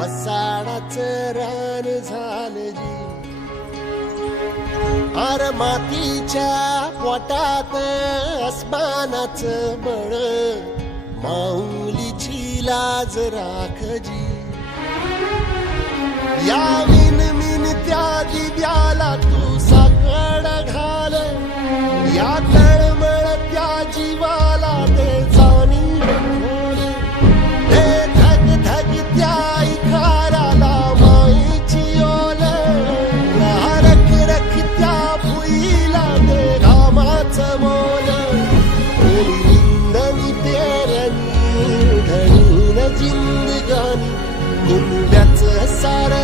वसाडाचं रान झालं जी. अर मातीच्या पोटात अस्मानाचं बळ, माऊलीची लाज राखजी. या मिन त्या दिव्याला तू साकड घाल, या तळमळ जीवाला दे जाणीव खोल. दे धग धग त्या इकाराला माईची ओल, रख रख त्या भुईला दे घामाचं मोल. ओली निंदनी पेरणी ढळून जिंदगानी, कुंब्याचं सार